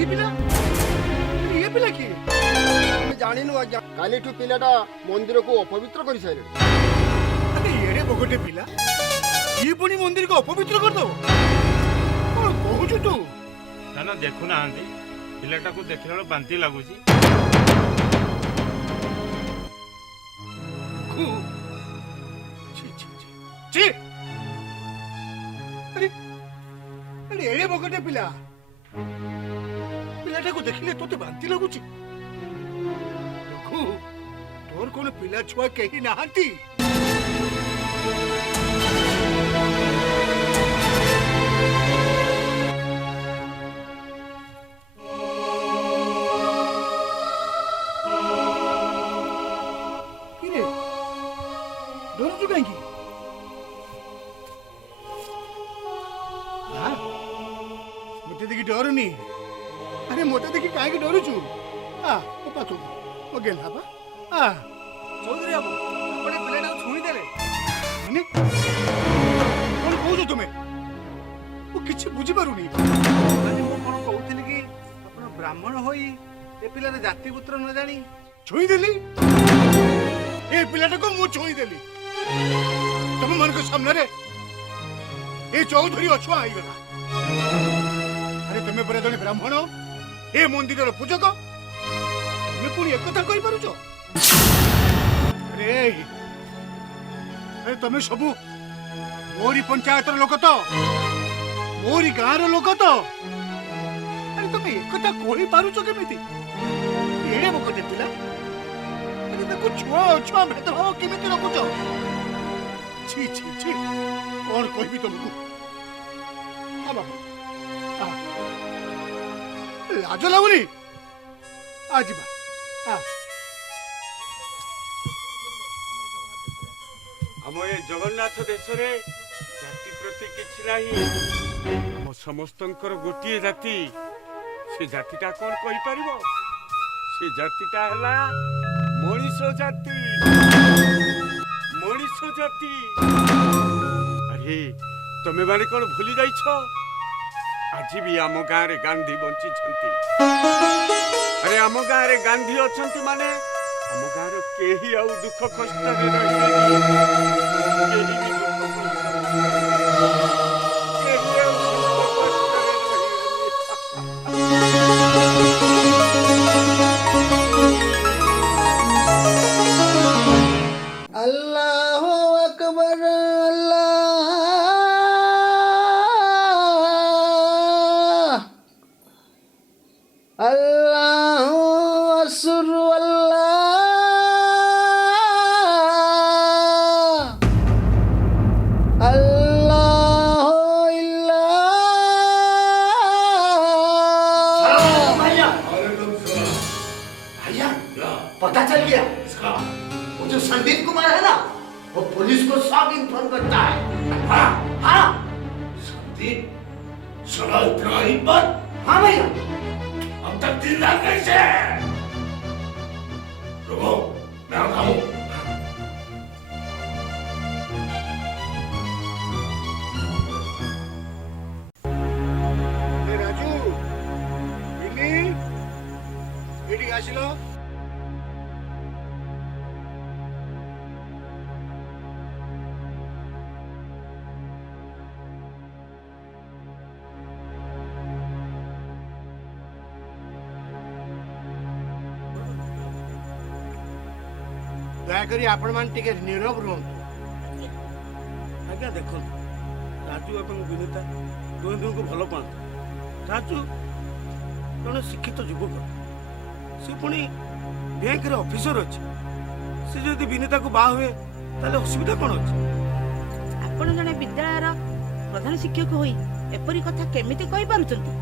ये पिला की जानिनु आज्ञा कालीठू पिलाटा मंदिर को अपवित्र कर सारे अरे येरे बगटे पिला ये पुणी मंदिर को अपवित्र कर दो कौन कहू तू ना देखु ना पिलाटा को देखला बेले बांती लगुची ची अरे अरे येरे बगटे पिला पिलाटा को देखले तो बांती लगुची तोर कौन पिला छुआ कहीं नहांती डरुनी अरे मोटे देखी काहे डरुचु पातो गेला बा चौधरी बाबू अपने पिलाटा छुई देले माने कोन कहू तुमे वो किछि बुझी पारुनी माने मो कोन कहउथिली कि अपन ब्राह्मण होई ए पिलार जाति पुत्र न जानी छुई देली ए पिलाटा को मु छुई देली तुम मन को सामने रे ए चौधरी अछुआ आई गला अरे तुमे परे जने ब्राह्मण ए मंदिर रो पूजक तुमे पुनी एक कथा कहि पारुछो अरे तुम सब मोरी पंचायत लोक तो मोरी गाँव लोक तो अरे तुम एक कही पारुच केमी एड़े बकटे पिला अरे देखो छुआ छुआ भेदभाव केमी रखुच छी छी छी कौन कहबी तुमको लाज लगुनी आज आम ए जगन्नाथ देश रे जाति प्रति किछि नाही आम समस्तंकर गोटिए जाति से जातिटा कौन कहि परिबो से जातिटा हला मनीष जाति अरे तमे माने कौन भूली जाइछ आज भी आम गाँव रे गांधी बंची छंती अरे आम गाँव रे गांधी अछंती माने आम गाँव केही आउ दुख कष्ट रे अल्लाहु अकबर अल्लाहु असुर पता चल गया वो जो संदीप कुमार है ना वो पुलिस को सब इन्फॉर्म करता है हाँ हाँ संदीप सुना इतना हिम्मत हाँ भैया अब तक जिंदा कैसे रुको मैं आता हूँ राजू इडी आसिलो दयाकरी आपण मान टिके नीरव रुहंतु आज्ञा देखो राजू एवं विनीता दुहे दुहे को भल पाते राजू जड़े शिक्षित युवक सी पुणी बैंक रे ऑफिसर अच्छे सी जदि विनीता को बाहा हुए ताले असुविधा कौन अच्छे आपण जने विद्यालयर प्रधान शिक्षक होई एपरी कथा केमिति कहि पारुचंती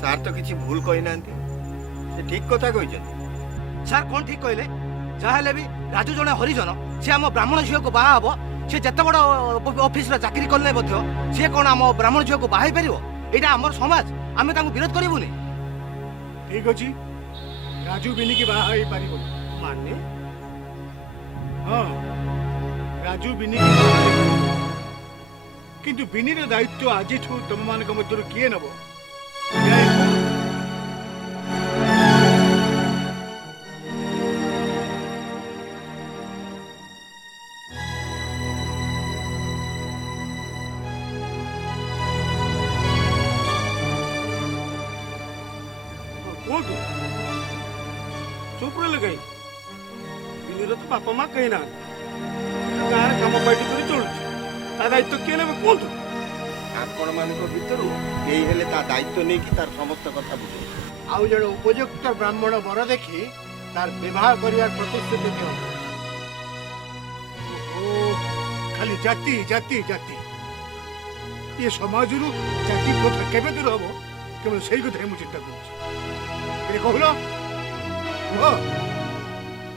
सार तो किसी भूल कही ना से ठीक कथा कही सार कौन ठीक कहले जहाँ भी राजू जड़े हरिजन सी आम ब्राह्मण झील को बाहा हम सी जिते बड़ ऑफिस चाकरी कले सी कौन आम ब्राह्मण झील को बाहा पार यहाँ आम समाज आम विरोध करूनी ठीक अच्छे राजू बिनी की बाहा पार माने हाँ राजू बिनी किंतु बिनी दायित्व आज तुम मान मध्य किए नब କୁହନ୍ତୁ ଚୁପ୍ ରହିଲେ କାହିଁ ବିନିର ତ ବାପା ମା କେହି ନାହାନ୍ତି ଗାଁରେ କାମ ପାଇଟି କରି ଚଳୁଛି ତା ଦାୟିତ୍ୱ କିଏ ନେବେ କୁହନ୍ତୁ ଆପଣମାନଙ୍କ ଭିତରୁ କେହି ହେଲେ ତା ଦାୟିତ୍ୱ ନେଇକି ତାର ସମସ୍ତ କଥା ବୁଝେ ଆଉ ଜଣେ ଉପଯୁକ୍ତ ବ୍ରାହ୍ମଣ ବର ଦେଖି ତାର ବିବାହ କରିବାର ପ୍ରତିଶ୍ରୁତି ଦିଅନ୍ତୁ। ଖାଲି ଜାତି ଜାତି ଜାତି ଏ ସମାଜରୁ ଜାତି ପ୍ରଥା କେବେ ଦୂର ହବ କେବଳ ସେଇ କଥା ମୁଁ ଚିନ୍ତା କରୁଛି। କହୁନ କୁହ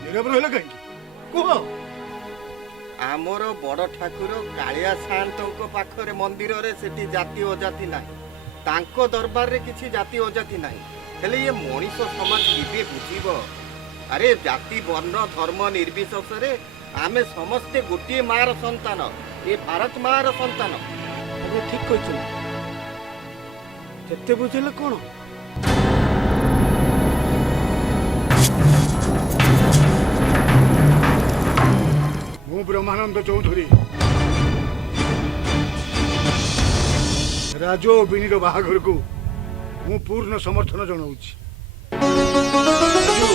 ନିରବ ରହିଲ କାହିଁକି କୁହ। ଆମର ବଡ଼ ଠାକୁର କାଳିଆ ସାଆନ୍ତଙ୍କ ପାଖରେ ମନ୍ଦିରରେ ସେଠି ଜାତି ଅଜାତି ନାହିଁ ତାଙ୍କ ଦରବାରରେ କିଛି ଜାତି ଅଜାତି ନାହିଁ ହେଲେ ଇଏ ମଣିଷ ସମାଜ କେବେ ବୁଝିବ। ଆରେ ଜାତି ବର୍ଣ୍ଣ ଧର୍ମ ନିର୍ବିଶେଷରେ ଆମେ ସମସ୍ତେ ଗୋଟିଏ ମାର ସନ୍ତାନ ଏ ଭାରତ ମାର ସନ୍ତାନ। ଆଜ୍ଞା ଠିକ୍ କହିଛନ୍ତି ଯେତେ ବୁଝିଲେ କ'ଣ ମୁଁ ବ୍ରହ୍ମାନନ୍ଦ ଚୌଧୁରୀ ରାଜ ଓ ବିନିର ବାହାଘରକୁ ମୁଁ ପୂର୍ଣ୍ଣ ସମର୍ଥନ ଜଣାଉଛି। ରାଜୁ,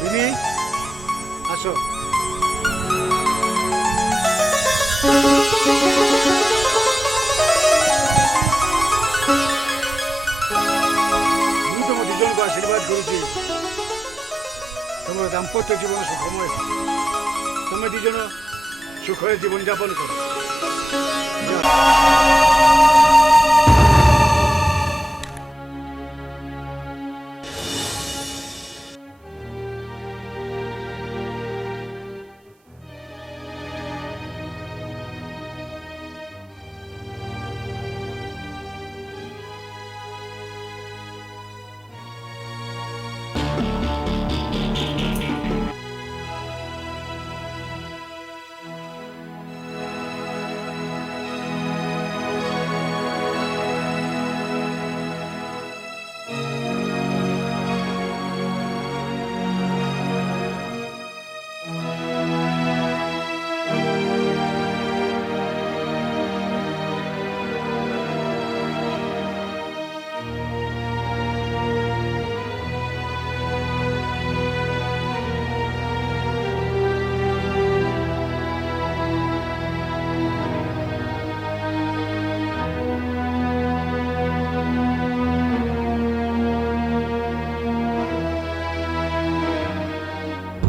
ବିନି ଆସ। ମୁଁ ତମ ଦି ଜଣଙ୍କୁ ଆଶୀର୍ବାଦ କରୁଛି ତମର ଦାମ୍ପତ୍ୟ ଜୀବନ ସୁଖମୟ ତମେ ଦି ଜଣ ସୁଖରେ ଜୀବନ ଯାପନ କର।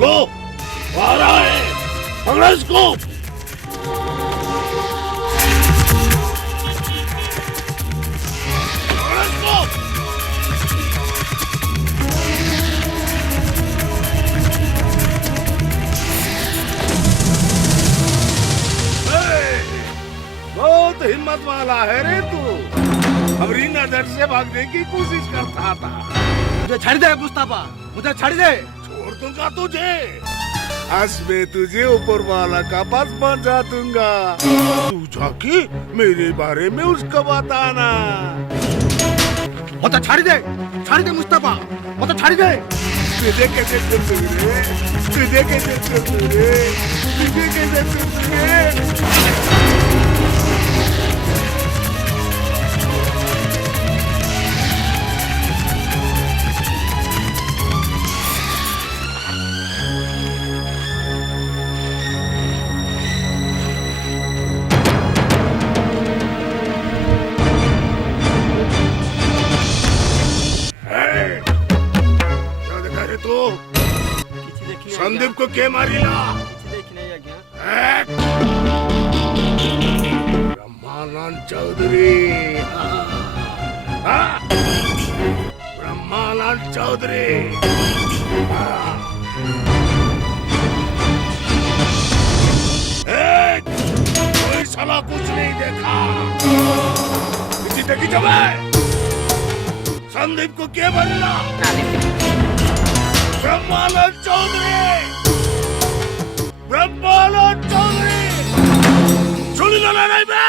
गो आ रहा है अंग्रेज को बहुत हिम्मत वाला है रे तू हमारी नजर से भागने की कोशिश करता था। मुझे छाड़ दे मुस्तफा मुझे छाड़ दे। छोड़ दूंगा तुझे आज मैं तुझे ऊपर वाला का पास पहुंचा दूंगा तू जाके मेरे बारे में उसको बताना। मुझे छाड़ दे मुस्तफा मुझे छाड़ दे। तुझे कैसे छोड़ दूं रे तुझे कैसे छोड़ दूं रे तुझे कैसे छोड़ दूं रे। संदीप को के मारिला ब्रह्मानंद चौधरी ब्रह्मानंद चौधरी कोई साला कुछ नहीं देखा किसी देखी जब संदीप को के मारिला ब्रह्मानंद चौधरी सुनिला नहीं बे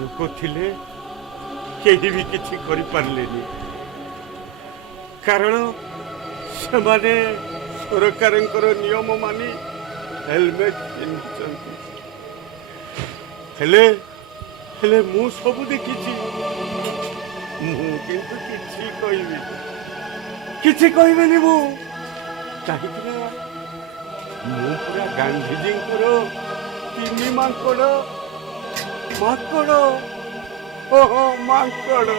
लोक थिले केही भी किछि करि पारलेनी कारण समाने सरकारंकर नियम मानी ହେଲମେଟ ପିନ୍ଧୁଛନ୍ତି। ହେଲେ ହେଲେ ମୁଁ ସବୁ ଦେଖିଛି। ମୁଁ କିନ୍ତୁ କିଛି କହିବିନି ମୁଁ, କାହିଁକି ନା ମୁଁ ପୁରା ଗାନ୍ଧିଜୀଙ୍କର ତିନି ମାଙ୍କଡ଼ ଓହୋ ମାଙ୍କଡ଼।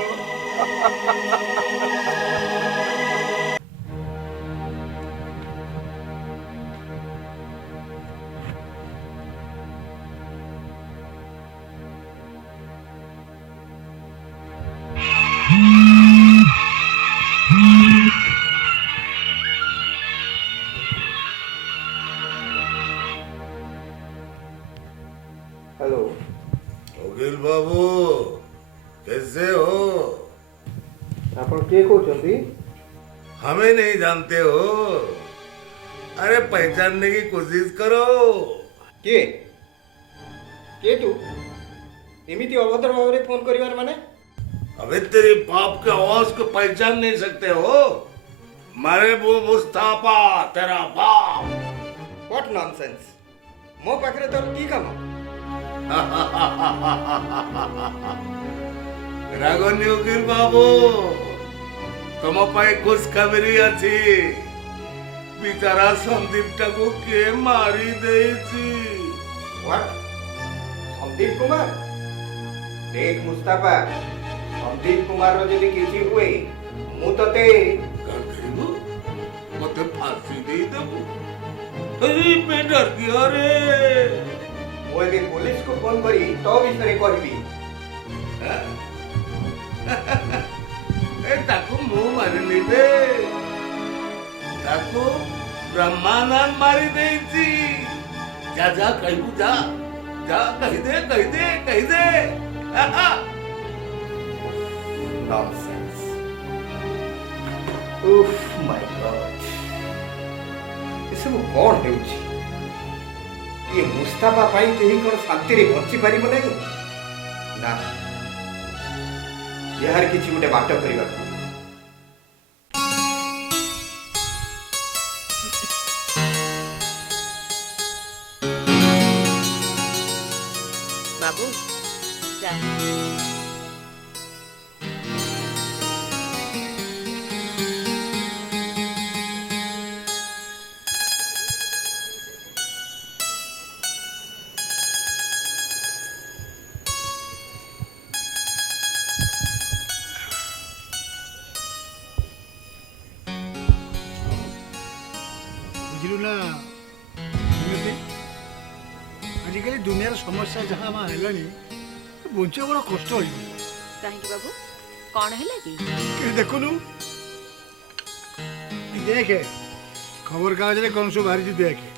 हेलो वकील बाबू कैसे हो? ଆପଣ କିଏ କହୁଛନ୍ତି? हमें नहीं जानते हो? अरे पहचानने की कोशिश करो। କିଏ କିଏ ତୁ? ଏମିତି ଅଭଦ୍ର ଭାବରେ ଫୋନ କରିବାର ମାନେ? अबे तेरे बाप के आवाज को पहचान नहीं सकते हो? मारे वो मुस्ताफा तेरा बाप। What nonsense? ମୋ ପାଖରେ ତୋର କି କାମ? रागनी वकील बाबू तुम पाई खुशखबरी अच्छी। बिचारा संदीप टाकू के मारी देची। व्हाट? संदीप कुमार? देख मुस्ताफा, संदीप कुमार रो जदी किछि हुए मु तते कौन करिबो? मते फांसी दे देबो। अरे मैं डर गया रे। वो भी पुलिस को फोन करी तो विषय कहबी। ए ताकू मु मारिली बे। ताकू ब्रह्मानंद मारी देची। जा जा कहबू जा। जा कह दे। नॉनसेंस। उफ माय गॉड। ये सब कौन हेउची? ये मुस्ताफा पाई केही कोन शांति रे बंची पारिबो नै? ना, यार किछि गुटे बाट करिबा। बाबू जा। बुझलु ना एमती आजिकल दुनियार समस्या जहाँ माँ है बंचे बड़ा कष्ट हो कहीं बाबू कौन है कि देखुनु देखे खबर कागज कौन सब बाहरी देखे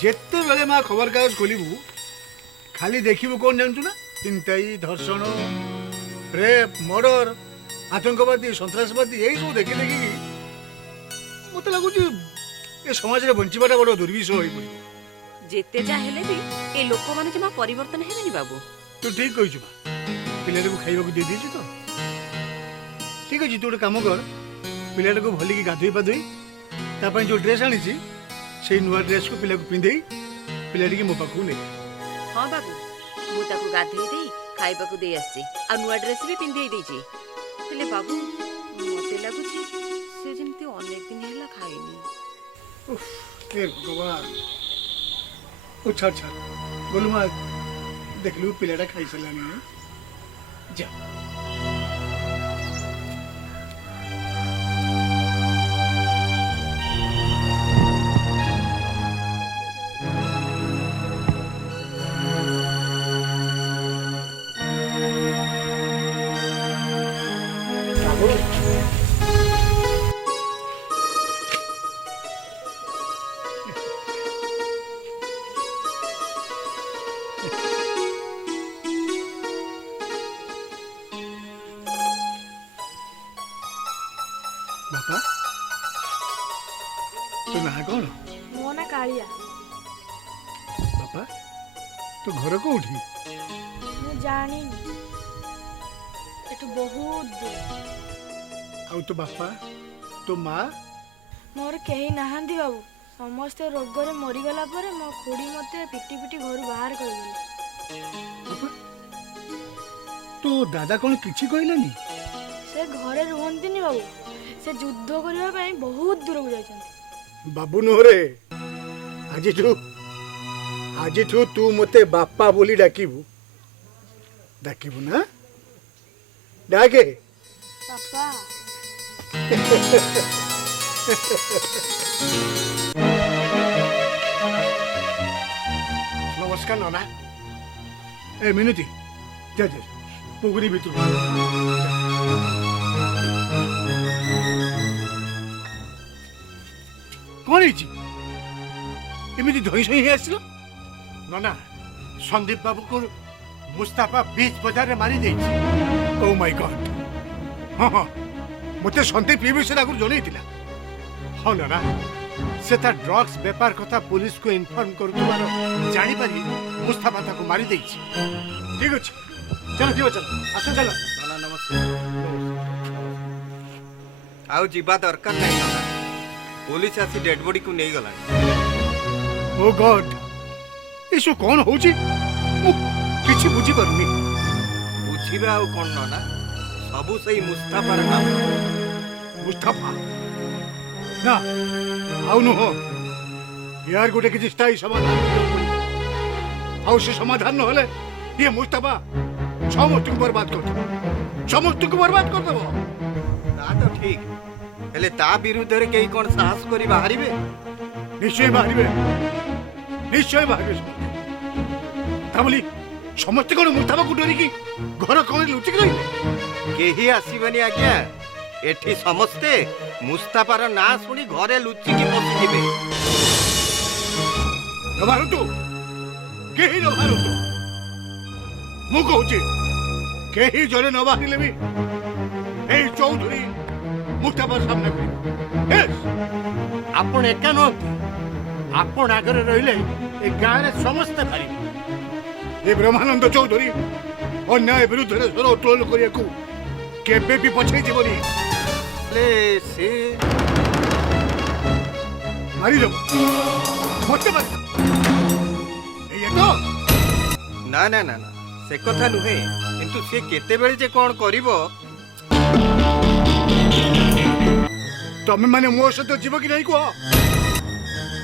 जिते बेले माँ खबर कागज खोलू खाली देखू कौन जानचु ना चिंताई धर्षण रेप मर्डर आतंकवादी सन्त्रासवादी यही सब देखी देखिकी मत लगुच ए समाज रे बंचिबाटा बड़ दुर्विषय होई पड़ी। जेते चाहेले भी ए लोक माने जमा परिवर्तन हेबेनी बाबू। तू ठीक कहिछु बा पिलाटा को खाइबा को दे दीची तो ठीक अछि तू एक काम कर पिलाटा को भली की गाधोई पाधोई ता पई जो ड्रेस आनी छी सेई नुवा ड्रेस को पिला को पिंदेई पिलाटी की मो पाखु नै। हां बाबू मु ताको गाधेई देई खाइबा को दे आसी आ नुवा ड्रेस भी पिंदेई देची। हेले बाबू मते लागुची से जेमती अनेक दिन हेला खाइनी। उफ हे भगवान अच्छा अच्छा बोलू माँ देख लू पिलाटा खाई सारानी जा बापा तो ना कौन ମୋ ନା କାଳିଆ। बापा तो घर कोठी ମୁଁ ଜାଣିନି ଏଠୁ ବହୁତ ଦୂର। आउ तो बापा तो माँ ମୋର କେହି ନାହାନ୍ତି ବାବୁ। ସମସ୍ତେ ରୋଗରେ ମରିଗଲା ପରେ ମୋ ଖୁଡ଼ି ମୋତେ ପିଟି ପିଟି ଘରୁ ବାହାର କରିଦେଲେ। ତୋ ଦାଦା କ'ଣ କିଛି କହିଲେନି? ସେ ଘରେ ରୁହନ୍ତିନି ବାବୁ, ସେ ଯୁଦ୍ଧ କରିବା ପାଇଁ ବହୁତ ଦୂରକୁ ଯାଇଛନ୍ତି। ବାବୁ ନୁହଁରେ, ଆଜିଠୁ ତୁ ମତେ ବାପା ବୋଲି ଡାକିବୁ। ଡାକିବୁ ନା? ଡାକେ। ବାପା। ନମସ୍କାର ନନା। ଏ ମିନତି, ଯା ଯା ପୁଗୁରି ଭିତରୁ। କ'ଣ ହେଇଛି? ଏମିତି ଧଇଁ ସଇଁ ହେଇ ଆସିଲ? ନନା, ସନ୍ଦୀପ ବାବୁକୁ ମୁସ୍ତାଫା ବିଚ୍ ବଜାରରେ ମାରି ଦେଇଛି। ଓ ମାଇ ଗଡ୍! ହଁ ହଁ, ମୋତେ ସନ୍ଦୀପ ଏ ବିଷୟରେ ଆଗରୁ ଜଣେଇଥିଲା। ହଁ ନନା, ସେ ତା ଡ୍ରଗ୍ସ ବେପାର କଥା ପୁଲିସକୁ ଇନଫର୍ମ କରୁଥିବାର ଜାଣିପାରି ମୁସ୍ତାଫା ତାକୁ ମାରି ଦେଇଛି। ଠିକ ଅଛି, ଚାଲ ଯିବ, ଚାଲ ଆସ, ଚାଲ। ନନା ନମସ୍କାର। ଆଉ ଯିବା ଦରକାର ନାହିଁ ନନା, ପୋଲିସ ଆସି ଡେଡ୍ ବଡିକୁ ନେଇଗଲାଣି। ଓ ଗଡ୍! ଏସବୁ କ'ଣ ହଉଛି? ମୁଁ କିଛି ବୁଝିପାରୁନି। ବୁଝିବା ଆଉ କ'ଣ ନନା, ସବୁ ସେଇ ମୁସ୍ତାଫାର କାମ। ମୁସ୍ତାଫା ନା, ଆଉ ନୁହଁ। ୟାର ଗୋଟେ କିଛି ସ୍ଥାୟୀ ସମାଧାନ କରିବାକୁ ପଡ଼ିବ। ଆଉ ସେ ସମାଧାନ ନହେଲେ ଇଏ ମୁସ୍ତାଫା ସମସ୍ତଙ୍କୁ ବର୍ବାଦ କରିଦେବ। ସମସ୍ତଙ୍କୁ ବର୍ବାଦ କରିଦେବ। ତା ତ ଠିକ, ହେଲେ ତା ବିରୁଦ୍ଧରେ କେହି କ'ଣ ସାହସ କରି ବାହାରିବେ? ନିଶ୍ଚୟ ବାହାରିବେ, ନିଶ୍ଚୟ ବାହାରିବେ ସମସ୍ତେ। ତା ବୋଲି ସମସ୍ତେ କ'ଣ ମୁସ୍ତାଫାକୁ ଡରିକି ଘର କ'ଣ ଲୁଚିକି ରହିବେ? କେହି ଆସିବେନି ଆଜ୍ଞା। ଏଠି ସମସ୍ତେ ମୁସ୍ତାଫାର ନାଁ ଶୁଣି ଘରେ ଲୁଚିକି ବସିଯିବେ। ନ ବାହାରନ୍ତୁ, କେହି ନ ବାହାରନ୍ତୁ। ମୁଁ କହୁଛି, କେହି ଜଣେ ନ ବାହାରିଲେ ବି ଏଇ ଚୌଧୁରୀ ମୁସ୍ତାଫା ସାମ୍ନା କରିବ। ଆପଣ ଏକା ନୁହନ୍ତି, ଆପଣ ଆଗରେ ରହିଲେ ଏ ଗାଁରେ ସମସ୍ତେ ବାହାରିବେ। ଏ ବ୍ରହ୍ମାନନ୍ଦ ଚୌଧୁରୀ ଅନ୍ୟାୟ ବିରୁଦ୍ଧରେ ସ୍ୱର ଉତ୍ତୋଳନ କରିବାକୁ କେବେ ବି ପଛେଇ ଯିବନି। ହେଲେ ସେ ମାରିଦେବ, ମତେ ମାରିଦେବ। ଏଇ ତ ନା ନା ନା ନା, ସେ କଥା ନୁହେଁ, କିନ୍ତୁ ସେ କେତେବେଳେ ଯେ କ'ଣ କରିବ? ତମେ ମାନେ ମୋ ସହିତ ଯିବ କି ନାହିଁ କୁହ?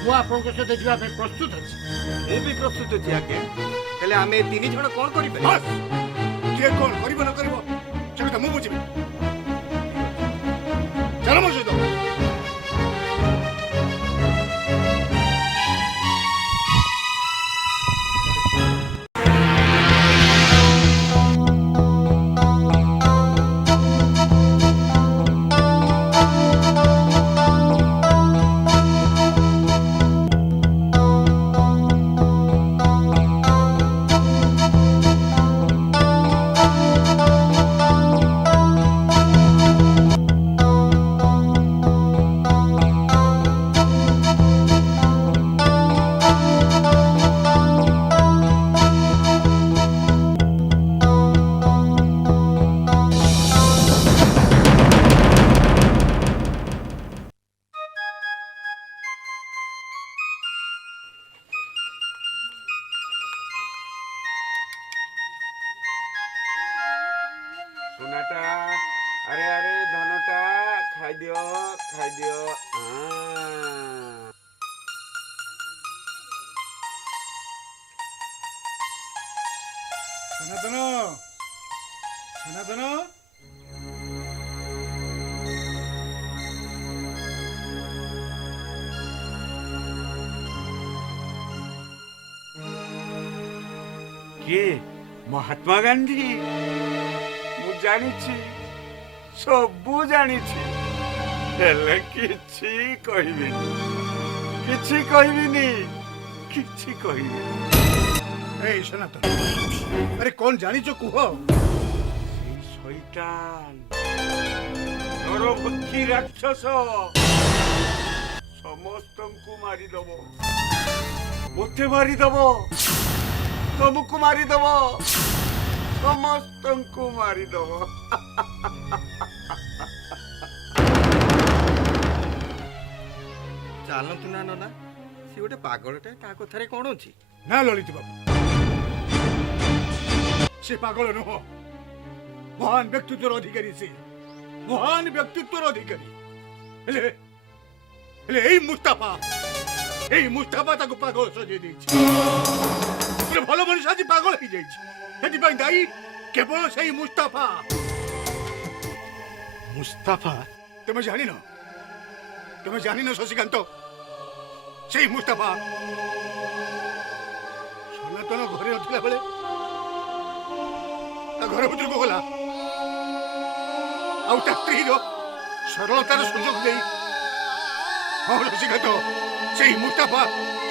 ମୁଁ ଆପଣଙ୍କ ସହିତ ଯିବା ପାଇଁ ପ୍ରସ୍ତୁତ ଅଛି। ମୁଁ ବି ପ୍ରସ୍ତୁତ ଅଛି ଆଜ୍ଞା, ହେଲେ ଆମେ ତିନି ଜଣ କ'ଣ କରିପାରିବା? ବାସ୍, କିଏ କ'ଣ କରିବ ନ କରିବ ସେ କଥା ମୁଁ ବୁଝିବି। ଚାଲ ମୋ ସହିତ। সোনাটা, আরে আরে ধনটা খাই দিও, খাই দিও। সনাতন, সনাতন, কে? মহাত্মা গান্ধী? ମୁଁ ଜାଣିଛି, ସବୁ ଜାଣିଛି, ହେଲେ କିଛି କହିବିନି, କିଛି କହିବିନି, କିଛି କହିବିନି। এই সনাতন, আরে কোন জানিছো কুহ? সেই শয়তান, নরভক্ষী রাক্ষস ସମସ୍ତଙ୍କୁ ମାରିଦବ, ମୋତେ ମାରିଦବ, ତମକୁ ମାରିଦବ, ସମସ୍ତଙ୍କୁ ମାରିଦବ। ଚାଲନ୍ତୁ ନା ନନା, ସେ ଗୋଟେ ପାଗଳଟେ ତା କଥାରେ କ'ଣ ଅଛି? ନା ଲଳିତ ବାବୁ, ସେ ପାଗଳ ନୁହଁ, ମହାନ ବ୍ୟକ୍ତିତ୍ୱର ଅଧିକାରୀ। ସେ ମହାନ ବ୍ୟକ୍ତିତ୍ୱର ଅଧିକାରୀ। ହେଲେ ହେଲେ ଏଇ ମୁସ୍ତାଫା ତାକୁ ପାଗଳ ସଜେଇ ଦେଇଛି। ଗୋଟେ ଭଲ ମଣିଷ ଆଜି ପାଗଳ ହେଇଯାଇଛି। ସେଥିପାଇଁ ଦାୟୀ କେବଳ ସେଇ ମୁସ୍ତାଫା। ମୁସ୍ତାଫା? ତମେ ଜାଣିନ ଶଶିକାନ୍ତ, ସେଇ ମୁସ୍ତାଫା ସନାତନ ଘରେ ନଥିଲା ବେଳେ ତା ଘର ଭିତରକୁ ଗଲା, ଆଉ ତା ସ୍ତ୍ରୀର ସରଳତାର ସୁଯୋଗ ଦେଇ, ହଁ ଶଶିକାନ୍ତ, ସେଇ ମୁସ୍ତାଫା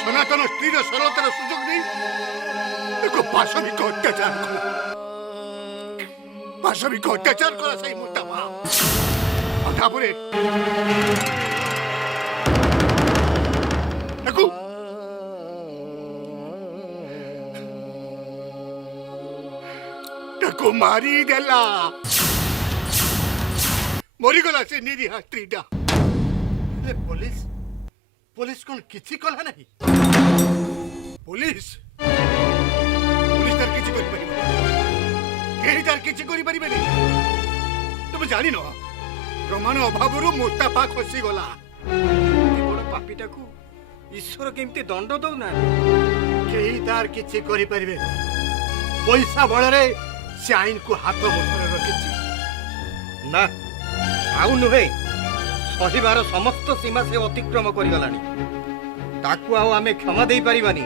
ସନାତନ ସ୍ତ୍ରୀର ସରଳତାର ସୁଯୋଗ ଦେଇ ଏକ ପାଶବିକ ଅତ୍ୟାଚାର କଲା ସେଇ ମୁସ୍ତାଫା। ଆଉ ତାପରେ ତାକୁ ମାରିଦେଲା। ମରିଗଲା ସେ ନିରୀହ ସ୍ତ୍ରୀଟା। ହେଲେ ପୋଲିସ କ'ଣ କିଛି କଲା ନାହିଁ? ପୋଲିସ ତାର କିଛି କରିପାରିବନି, କେହି ତାର କିଛି କରିପାରିବେନି। ତମେ ଜାଣିନ, ପ୍ରମାଣ ଅଭାବରୁ ମୁସ୍ତାଫା ଖସିଗଲା। ବଡ଼ ପାପୀଟାକୁ ଈଶ୍ୱର କେମିତି ଦଣ୍ଡ ଦଉନାହାନ୍ତି? କେହି ତାର କିଛି କରିପାରିବେନି। ପଇସା ବଳରେ ସେ ଆଇନକୁ ହାତ ମୁଠାରେ ରଖିଛି। ନା, ଆଉ ନୁହେଁ, ସହିବାର ସମସ୍ତ ସୀମା ସେ ଅତିକ୍ରମ କରିଗଲାଣି। ତାକୁ ଆଉ ଆମେ କ୍ଷମା ଦେଇପାରିବାନି।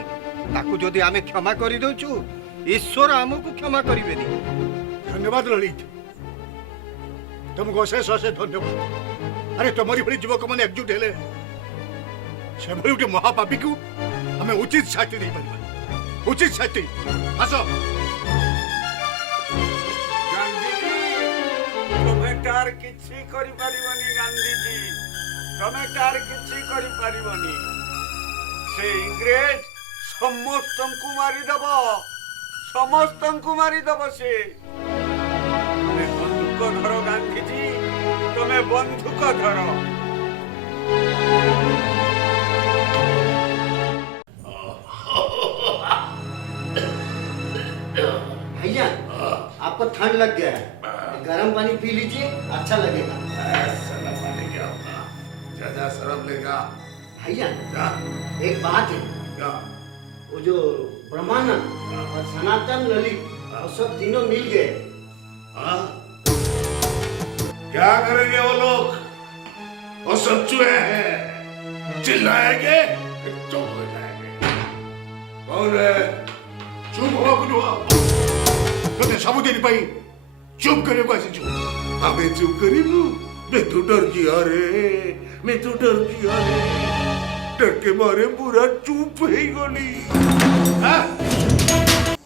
ତାକୁ ଯଦି ଆମେ କ୍ଷମା କରିଦେଉଛୁ, ଈଶ୍ୱର ଆମକୁ କ୍ଷମା କରିବେନି। ଧନ୍ୟବାଦ ଲଳିତ, ତମକୁ ଅଶେଷ ଧନ୍ୟବାଦ। ଆରେ ତମରି ଭଳି ଯୁବକମାନେ ଏକଜୁଟ ହେଲେ ସେଭଳି ଗୋଟେ ମହାପାପୀକୁ ଆମେ ଉଚିତ ଶାସ୍ତି ଦେଇପାରିବା। ଉଚିତ ଶାସ୍ତି। ଆସ। ଗାନ୍ଧୀଜୀ, ତମେ ତାର କିଛି କରିପାରିବନି। ଗାନ୍ଧୀଜୀ, ତମେ ତାର କିଛି କରିପାରିବନି। ସେ ଇଂରେଜ ସମସ୍ତଙ୍କୁ ମାରିଦବ ସେ। ତମେ ବନ୍ଧୁକ ଧର ଗାନ୍ଧୀଜୀ, ତମେ ବନ୍ଧୁକ ଧର। भैया, आपको ठंड लग गया है, गर्म पानी पी लीजिए, अच्छा लगेगा। पानी क्या होगा, ज्यादा शराब लेगा। भैया, क्या? एक बात है, क्या? वो जो ब्रह्मानंद और सनातन ललित वो सब तीनों मिल गए। हाँ? क्या करेंगे वो लोग? वो सब चूहे हैं, चिल्लाएंगे चुप हो जाएंगे। कौन है? ଚୁପ୍ ହବାକୁ ନୁହଁ, ତତେ ସବୁଦିନ ପାଇଁ ଚୁପ୍ କରିବାକୁ ଆସିଛୁ। हमें चुप करीबू? मैं तो डर गया रे, डर के मारे पूरा चुप ही गली।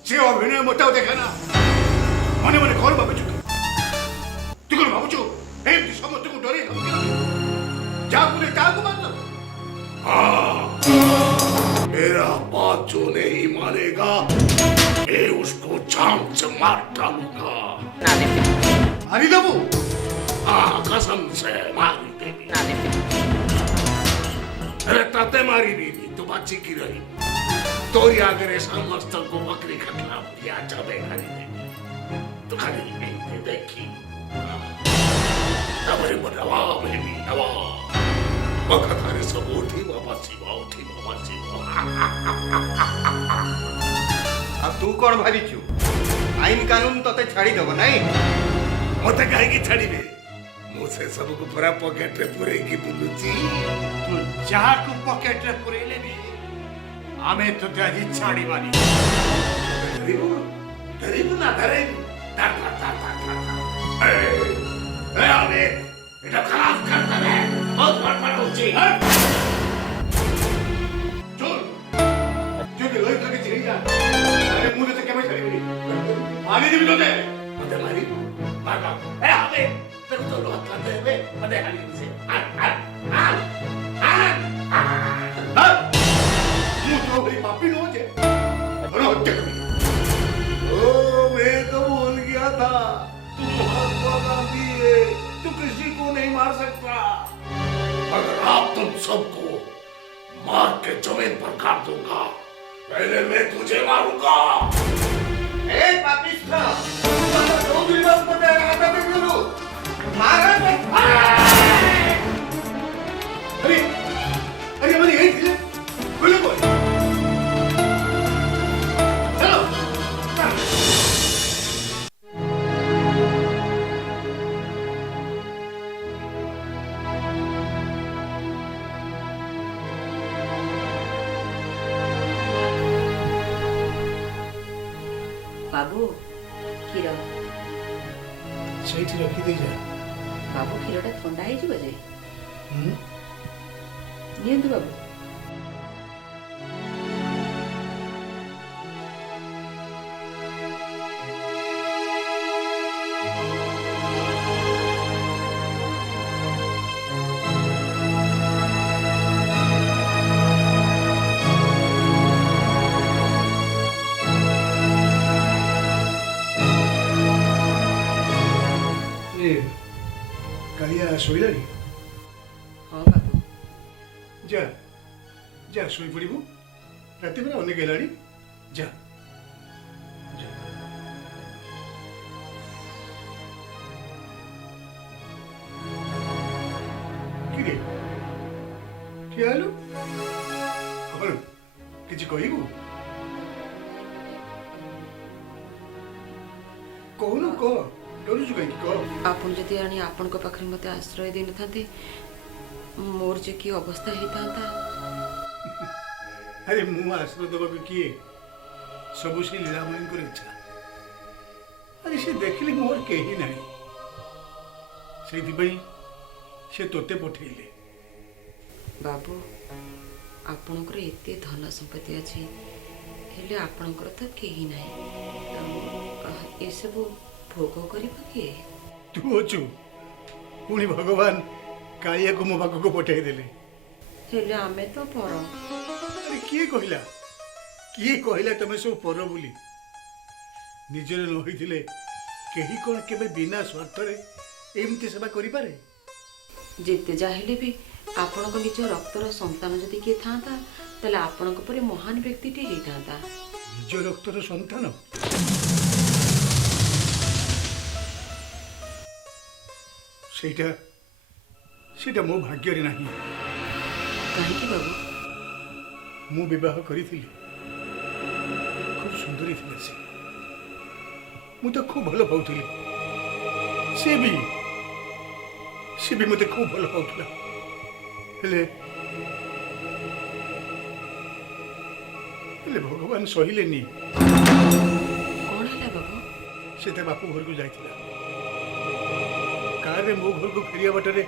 ସେ ଅଭିନୟ ମୋତେ ଆଉ ଦେଖେ ନା। ମନେ ମନେ କଣ ଭାବୁଛୁ? ତୁ କଣ ଭାବୁଛୁ ଏମିତି ସମସ୍ତଙ୍କୁ ଡରେଇ ଯାହାକୁ ନେଇ ତାହାକୁ ମାରିଦେବ? हाँ, मेरा बात जो नहीं मानेगा, मैं उसको जान से मार डालूंगा। ମାରିଦେବୁ? हाँ, कसम से मारी देगी। अरे ताते मारी नहीं तो बच्ची की रही। तोरी अगर समस्त को बकरी खटला या जाबे खाली देगी तो खाली नहीं देखी। तबरे बनवा बेबी नवा बकथारे सब उठी बाबा शिवा। ଆଉ ତୁ କ'ଣ ଭାବିଛୁ? ଆଇନ କାନୁନ ତତେ ଛାଡ଼ିଦେବ ନାଇଁ? मते कहीं छाड़े मुझे सबको पूरा पॉकेट रे पूरे की बुलुची। ତୁ ଯାହାକୁ ପକେଟରେ ପୁରେଇଲେ ବି ଆମେ ତୋତେ ଆଜି ଛାଡ଼ିବାନି। गरीब ना गरीब डर ए हमें এটা खराब करता है बहुत बड़ होची। চল যদি লই থাকে ছিড়ে যা আরে মুদে তো কেমন ছাড়িবি? মারি দিবি তোতে। मते मारी मार ए हमें तेरे तो लोग करते हैं मते हाली से ମୁଁ ତୋ ଭଳି ପାପୀ ନୁହଁ ଯେ ଘର ହତ୍ୟା କରିବି। ओ मैं तो भूल गया था तू महात्मा गांधी है, तू किसी को नहीं मार सकता। अगर आप तुम सबको मार के जमीन पर काट दूंगा। पहले मैं तुझे मारूंगा। ए पापिष्ठ चौधरी बाबू को तेरा हाथ में दिलू मारा मैं अरे अरे हमारे यही थे बोले बोल चलो ବାବୁ କ୍ଷୀର ସେଇଠି ରଖିଦେଇ ଯା। ବାବୁ କ୍ଷୀରଟା ଥଣ୍ଡା ହେଇଯିବ ଯେ ହୁଁ ନିଅନ୍ତୁ ବାବୁ। ଏ କାଳିଆ ଶୋଇଲାଣି? ହଁ ବାବୁ। ଯା ଯା ଶୋଇପଡ଼ିବୁ। ରାତି ପରେ ଅନେକ ହେଲାଣି। ଯା ଯା। କିରେ ଠିଆ ହେଲୁ କ'ଣ କିଛି କହିବୁ? କହୁନୁ କହ, ଡରୁଛୁ କାହିଁକି କହ। ଆପଣ ଯଦି ଆଣି ଆପଣଙ୍କ ପାଖରେ ମୋତେ ଆଶ୍ରୟ ଦେଇନଥାନ୍ତେ ମୋର ଯେ କି ଅବସ୍ଥା ହେଇଥାନ୍ତା। ଆରେ ମୁଁ ଆଶ୍ରୟ ଦେବାକୁ କିଏ? ସବୁ ସେ ଲୀଳାମୟୀଙ୍କର ଇଚ୍ଛା। ଆରେ ସେ ଦେଖିଲେ ମୋର କେହି ନାହିଁ, ସେଇଥିପାଇଁ ସେ ତୋତେ ପଠେଇଲେ। ବାବୁ ଆପଣଙ୍କର ଏତେ ଧନ ସମ୍ପତ୍ତି ଅଛି ହେଲେ ଆପଣଙ୍କର ତ କେହି ନାହିଁ। ଏସବୁ ଭୋଗ କରିବ କିଏ? ତୁ ଅଛୁ, ପୁଣି ଭଗବାନ କାଳିଆକୁ ମୋ ପାଖକୁ ପଠେଇଦେଲେ। ହେଲେ ଆମେ ତ ପର। ଆରେ କିଏ କହିଲା ତମେ ସବୁ ପର ବୋଲି? ନିଜର ନ ହୋଇଥିଲେ କେହି କ'ଣ କେବେ ବିନା ସ୍ୱାର୍ଥରେ ଏମିତି ସେବା କରିପାରେ? ଯେତେ ଯାହା ହେଲେ ବି ଆପଣଙ୍କ ନିଜ ରକ୍ତର ସନ୍ତାନ ଯଦି କିଏ ଥାନ୍ତା ତାହେଲେ ଆପଣଙ୍କ ପରି ମହାନ ବ୍ୟକ୍ତିଟି ହେଇଥାନ୍ତା। ନିଜ ରକ୍ତର ସନ୍ତାନ? ସେଇଟା ମୋ ଭାଗ୍ୟରେ ନାହିଁ। କାହିଁକି ବାବୁ? ମୁଁ ବିବାହ କରିଥିଲି, ଖୁବ୍ ସୁନ୍ଦରୀ ଥିଲା ସେ। ମୁଁ ତ ଖୁବ୍ ଭଲ ପାଉଥିଲି, ସେ ବି ମୋତେ ଖୁବ୍ ଭଲ ପାଉଥିଲା। ହେଲେ ଭଗବାନ ସହିଲେନି। କ'ଣ ହେଲା ବାବୁ? ସେ ତା ବାପ ଘରକୁ ଯାଇଥିଲା। କାରରେ ମୋ ଘରକୁ ଫେରିବା ବାଟରେ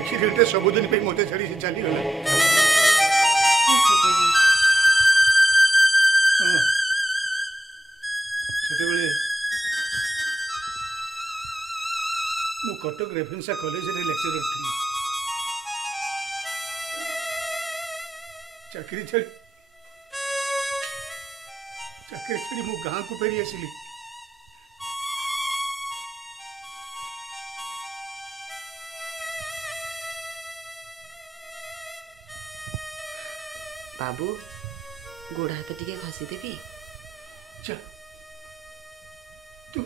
ଆକ୍ସିଡେଣ୍ଟରେ ସବୁଦିନ ପାଇଁ ମୋତେ ଛାଡ଼ି ସେ ଚାଲିଗଲା। ହଁ, ସେତେବେଳେ ମୁଁ କଟକ ରେଭେନ୍ସା କଲେଜରେ ଲେକ୍ଚରର ଥିଲି। ଚାକିରି ଛାଡ଼ି ମୁଁ ଗାଁକୁ ଫେରି ଆସିଲି। ବାବୁ ଗୋଡ଼ ହାତ ଟିକେ ଘଷି ଦେବି? ଯା, ତୁ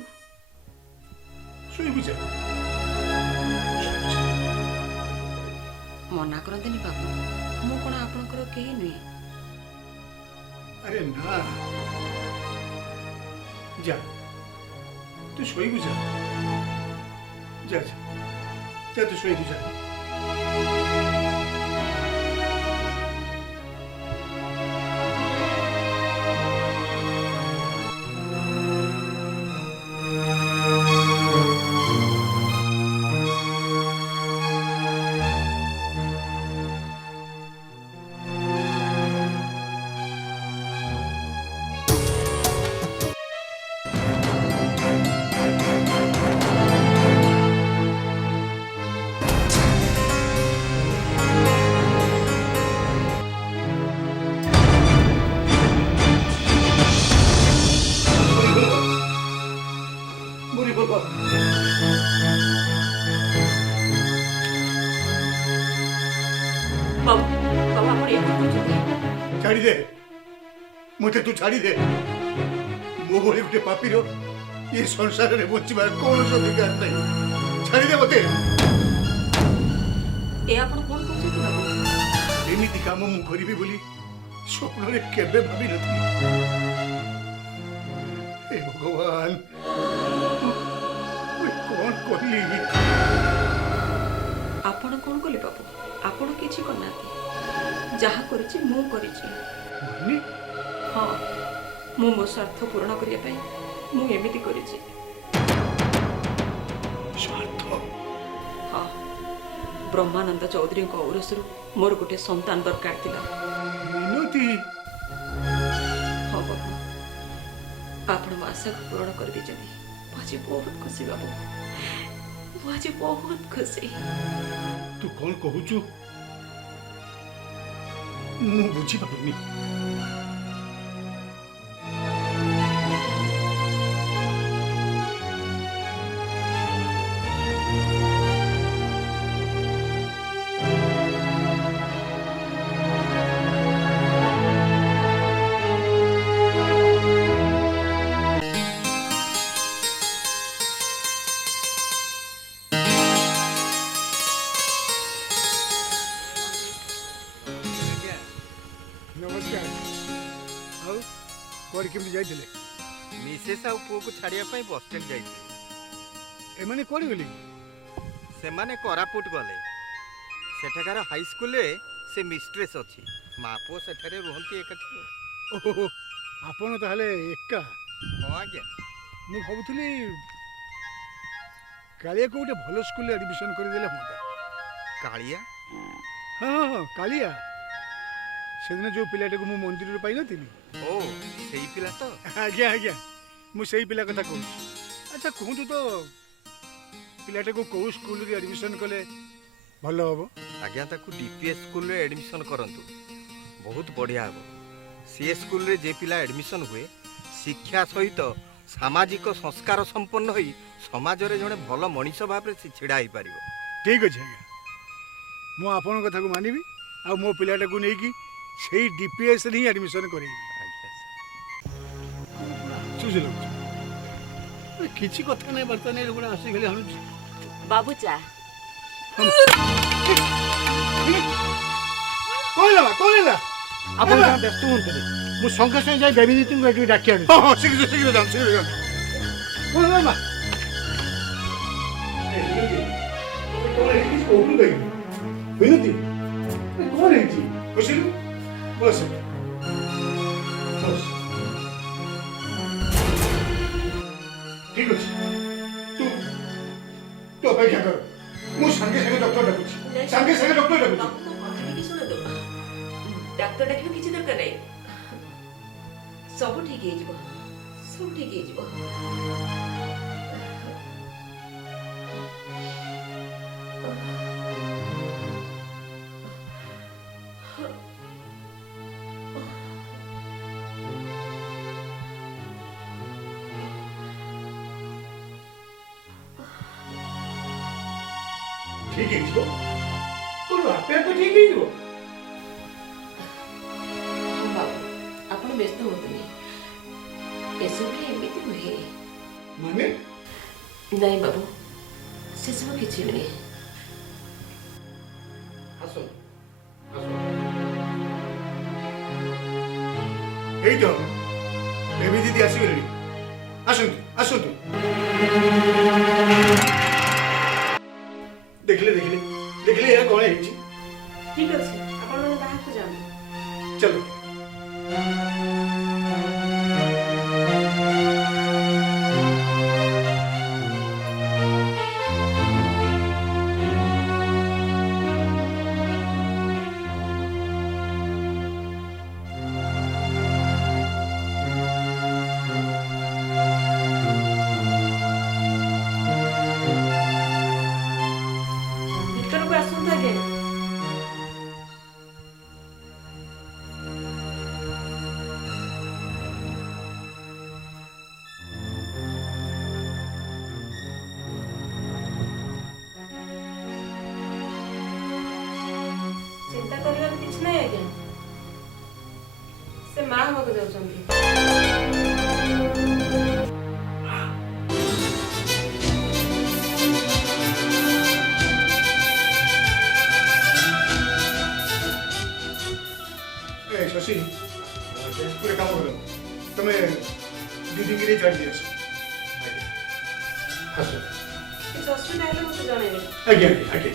ଶୋଇବୁ ଯା। ମନା କରନ୍ତନି ବାବୁ, ମୁଁ କ'ଣ ଆପଣଙ୍କର କେହି ନୁହେଁ? ଆରେ ନା, ଯା ତୁ ଶୋଇବୁ ଯା। ଯା ତୁ ଶୋଇବୁ ଯା। ଛାଡ଼ି ଦେ ମୋତେ ତୁ ଛାଡ଼ି ଦେ ମୋ ଭଳି ଗୋଟେ ପାପୀର ଏ ସଂସାରରେ ବଞ୍ଚିବାର କୌଣସି ଅଧିକାର ନାହିଁ ଛାଡ଼ି ଦେ ମୋତେ ଏ ଆପଣ କଣ କହୁଛନ୍ତି ବାବୁ? ଏମିତି କାମ ମୁଁ କରିବି ବୋଲି ସ୍ୱପ୍ନରେ କେବେ ଭାବିନଥିଲି ହେ ଭଗବାନ ମୁଁ କଣ କଲି ଆପଣ କଣ କଲେ ବାବୁ? ଆପଣ କିଛି କରିନାହାନ୍ତି। ଯାହା କରିଛି ମୁଁ କରିଛି। ମାନେ ହଁ, ମୁଁ ମୋ ସ୍ୱାର୍ଥ ପୂରଣ କରିବା ପାଇଁ ମୁଁ ଏମିତି କରିଛି। ସ୍ୱାର୍ଥ ହଁ, ବ୍ରହ୍ମାନନ୍ଦ ଚୌଧୁରୀଙ୍କ ଔରସରୁ ମୋର ଗୋଟେ ସନ୍ତାନ ଦରକାର ଥିଲା। ମିନତି ହଁ ବାବୁ, ଆପଣ ମୋ ଆଶାକୁ ପୂରଣ କରିଦେଇଛନ୍ତି। ମୁଁ ଆଜି ବହୁତ ଖୁସି ବାବୁ, ମୁଁ ଆଜି ବହୁତ ଖୁସି। ତୁ କଣ କହୁଛୁ ମୁଁ ବୁଝିପାରୁନି ନମସ୍କାର ଆଉ କୁଆଡ଼େ କେମିତି ଯାଇଥିଲେ ମିସେସ୍ ଆଉ ପୁଅକୁ ଛାଡ଼ିବା ପାଇଁ ବସଷ୍ଟାଣ୍ଡ ଯାଇଥିଲେ। ଏମାନେ କୁଆଡ଼େ ଗଲେ ସେମାନେ କୋରାପୁଟ ଗଲେ। ସେଠାକାର ହାଇସ୍କୁଲରେ ସେ ମିଷ୍ଟ୍ରେସ୍ ଅଛି। ମା ପୁଅ ସେଠାରେ ରୁହନ୍ତି ଏକାଠି। ଓହୋ ଆପଣ ତାହେଲେ ଏକା ହଁ ଆଜ୍ଞା। ମୁଁ ଭାବୁଥିଲି କାଳିଆକୁ ଗୋଟେ ଭଲ ସ୍କୁଲରେ ଆଡମିସନ କରିଦେଲେ ହୁଅନ୍ତା କାଳିଆ? ହଁ ହଁ ହଁ କାଳିଆ ସେଦିନ ଯୋଉ ପିଲାଟାକୁ ମୁଁ ମନ୍ଦିରରୁ ପାଇନଥିଲି ଓ ସେଇ ପିଲା ତ? ଆଜ୍ଞା ଆଜ୍ଞା ମୁଁ ସେଇ ପିଲା କଥା କହୁଛି। ଆଚ୍ଛା କୁହନ୍ତୁ ତ ପିଲାଟାକୁ କୋଉ ସ୍କୁଲରେ ଆଡମିସନ କଲେ ଭଲ ହବ? ଆଜ୍ଞା ତାକୁ ଡିପିଏସ୍ ସ୍କୁଲରେ ଆଡ଼ମିସନ୍ କରନ୍ତୁ, ବହୁତ ବଢ଼ିଆ ହେବ। ସିଏ ସ୍କୁଲରେ ଯେ ପିଲା ଆଡ଼ମିସନ୍ ହୁଏ ଶିକ୍ଷା ସହିତ ସାମାଜିକ ସଂସ୍କାର ସମ୍ପନ୍ନ ହୋଇ ସମାଜରେ ଜଣେ ଭଲ ମଣିଷ ଭାବରେ ସେ ଛିଡ଼ା ହେଇପାରିବ। ଠିକ୍ ଅଛି ଆଜ୍ଞା ମୁଁ ଆପଣଙ୍କ କଥାକୁ ମାନିବି ଆଉ ମୋ ପିଲାଟାକୁ ନେଇକି ସେଇ ଡିପିଏସ୍ରେ ହିଁ ଆଡମିସନ କରେଇବି। ଆଜ୍ଞା ସୁଝି ଲାଗୁଛି କିଛି କଥା ନାହିଁ ବାର୍ତ୍ତା ନାହିଁ ଗୋଟେ ଆସିଗଲେ ଆଣୁଛି ବାବୁ ଚା। କଣ ହେଲା କଣ ହେଲା ଆପଣ ଜମା ବ୍ୟସ୍ତ ହୁଅନ୍ତୁନି, ମୁଁ ସଙ୍ଗେ ସଙ୍ଗେ ଯାଇ ବେବୀ ଦିଦିଙ୍କୁ ଏଠି ଡାକି ଆଣିବି। ହଁ ହଁ ଶୀଘ୍ର ଶୀଘ୍ର ଯାଆନ୍ତୁ ଶୀଘ୍ର ଯାଆନ୍ତୁ କଣ ହେଲା ମା କଣ ହେଇଛି କୋଉଠୁ କହିବି ବିନତି କଣ ହେଇଛି ବସିଲୁ ବସ ବସ ଠିକ ଅଛି ତୁ ତୁ ଅପେକ୍ଷା କର ମୁଁ ସାଙ୍ଗେ ସାଙ୍ଗେ ଡକ୍ଟର ଡାକୁଛି ସାଙ୍ଗେ ସାଙ୍ଗେ ଡକ୍ଟର ଡାକୁଛି ବାବୁ ମୋ କଥା ଟିକେ ଶୁଣନ୍ତୁ। ଡାକ୍ତର ଡାକିବା କିଛି ଦରକାର ନାହିଁ। ସବୁ ଠିକ ହେଇଯିବ, ସବୁ ଠିକ ହେଇଯିବ। ଠିକ ହେଇଯିବ ତୋର ଆପେ ଆପେ ଠିକ ହେଇଯିବ ବାବୁ ଆପଣ ବ୍ୟସ୍ତ ହୁଅନ୍ତୁନି, ଏସବୁରେ ଏମିତି ହୁଏ। ମାନେ ନାଇଁ ବାବୁ ସେସବୁ କିଛି ନୁହେଁ। ଆସନ୍ତୁ ଏଇ ତ ବେବୀ ଦିଦି ଆସିଗଲେଣି ଆସନ୍ତୁ ଆସନ୍ତୁ ଦେଖିଲେ ଦେଖିଲେ ଦେଖିଲେ ଏହା କଣ ହେଇଛି ଠିକ ଅଛି ଆପଣ ମାନେ ବାହାରକୁ ଯାଆନ୍ତୁ। ଚलो ଭିତରକୁ ଆସନ୍ତୁ ଆଜ୍ଞା। ହେବାକୁ ଯାଉଛନ୍ତି। ए शशि ଗୋଟେ କାମ କର ତମେ ଦିଦିଗିରି ଛାଡ଼ି ଆସ ଆସ କିଛି ଅସୁବିଧା ହେଲେ ମୋତେ ଜଣେଇବେ। ଆଜ୍ଞା ଆଜ୍ଞା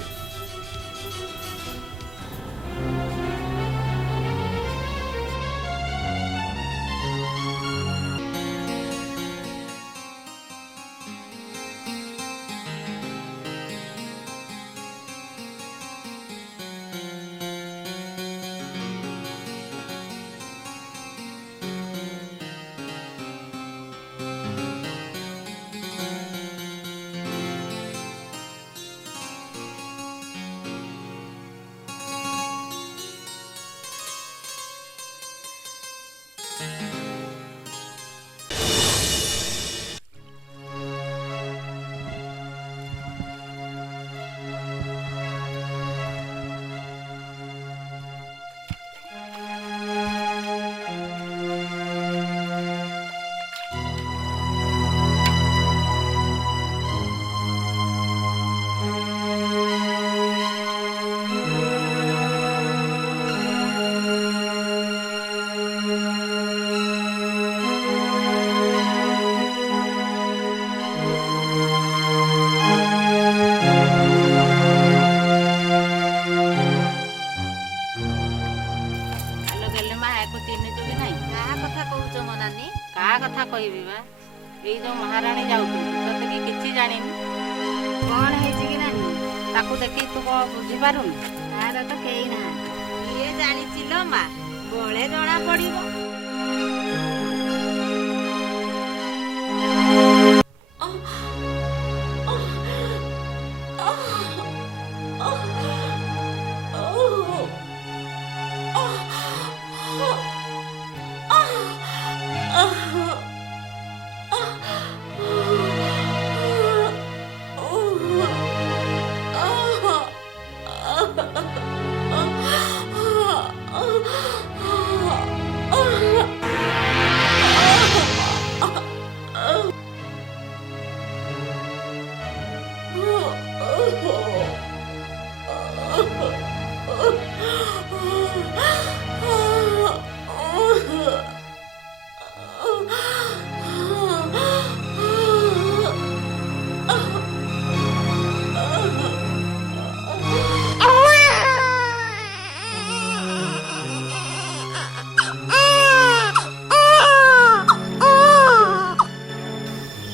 କାହା କଥା କହିବି ବା ଏଇ ଯୋଉ ମହାରାଣୀ ଯାଉଛନ୍ତି ତତେ କି କିଛି ଜାଣିନି କଣ ହେଇଛି କି ନାନୀ ତାକୁ ଦେଖି ତୁ କଣ ବୁଝିପାରୁନୁ ତାର ତ କେହି ନାହାନ୍ତି କିଏ ଜାଣିଛି ଲୋ ମା ବଳେ ଜଣା ପଡିବ।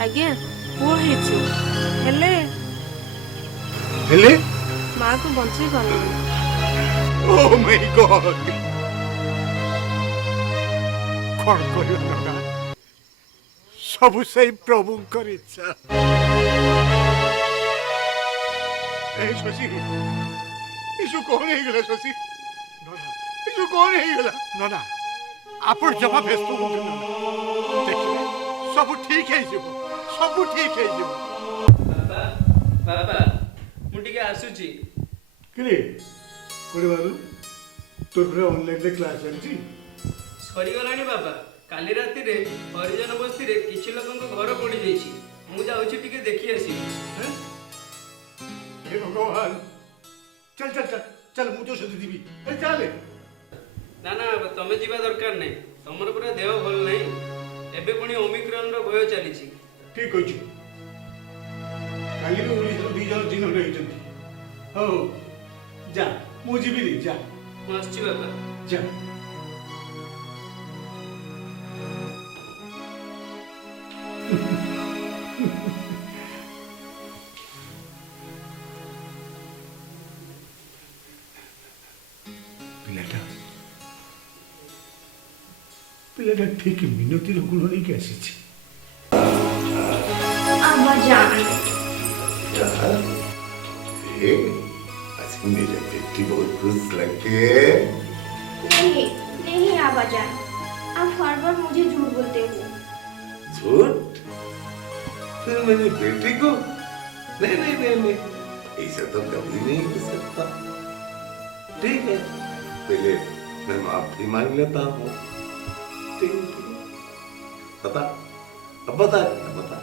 ଆଜ୍ଞା ପୁଅ ହେଇଛି ହେଲେ ହେଲେ ମାଆକୁ ବଞ୍ଚେଇ ପାରୁନି। ଓ ମାଇ ଗଡ୍ କଣ କରିବା ନା ସବୁ ସେଇ ପ୍ରଭୁଙ୍କର ଇଚ୍ଛା। ଏ ଶଶି ଏସବୁ କଣ ହେଇଗଲା ଶଶି ଏସବୁ କଣ ହେଇଗଲା ନା ଆପଣ ଜମା ବ୍ୟସ୍ତ ହୁଅନ୍ତୁ ନା ଦେଖିବେ ସବୁ ଠିକ ହେଇଯିବ ସବୁ ଠିକ ହେଇଯିବ। ବାପା ମୁଁ ଟିକେ ଆସୁଛି। କିରେ କୋଉଠି ବାବୁ ତୋର ପୁରା ଅନଲାଇନରେ କ୍ଲାସ ଚାଲିଛି? ସରିଗଲାଣି ବାପା କାଲି ରାତିରେ ହରିଜନ ବସ୍ତିରେ କିଛି ଲୋକଙ୍କ ଘର ପୋଡ଼ିଯାଇଛି ମୁଁ ଯାଉଛି ଟିକେ ଦେଖି ଆସିବି। हे भगवान चल चल चल चल ମୁଁ ତୋ ସହିତ ଯିବି ଚାଲେ। ନା ନା ବାପା ତମେ ଯିବା ଦରକାର ନାହିଁ ତମର ପୁରା ଦେହ ଭଲ ନାହିଁ ଏବେ ପୁଣି ଓମିକ୍ରନର ଭୟ ଚାଲିଛି। ଠିକ କହିଛୁ କାଲି ବି ଓଡ଼ିଶାରୁ 2 ଜଣ ଚିହ୍ନଟ ହେଇଛନ୍ତି। ହଉ ଯା ମୁଁ ଯିବିନି ଯା ମୁଁ ଆସୁଛି ବାପା ଯା। ପିଲାଟା ଠିକ ମିନତିର ଗୁଣ ନେଇକି ଆସିଛି। आज मेरे बेटी बहुत खुश लगे। नहीं नहीं आबाजान आप हर बार मुझे झूठ बोलते हो। झूठ? फिर मेरी बेटी को? नहीं नहीं नहीं नहीं ऐसा तो कभी नहीं हो सकता। ठीक है पहले मैं माफी मांग लेता हूँ। बता, अब बता, अब बता।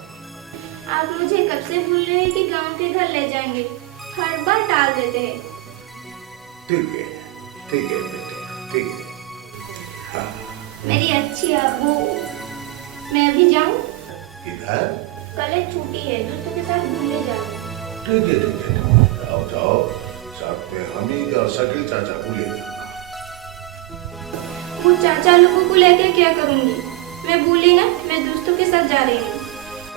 आप मुझे कब से भूल रहे हैं कि गांव के घर ले जाएंगे, हर बार टाल देते हैं। ठीक है बेटे, ठीक है। हाँ। मेरी अच्छी अबू, मैं अभी जाऊं? इधर? कल एक छुट्टी है, दोस्तों के साथ घूमने जाऊं। ठीक है, जाओ जाओ, साथ में हमीद और शकील चाचा को ले जाना। वो चाचा लोगों को लेके क्या करूंगी? मैं भूली ना, मैं दोस्तों के साथ जा रही हूँ।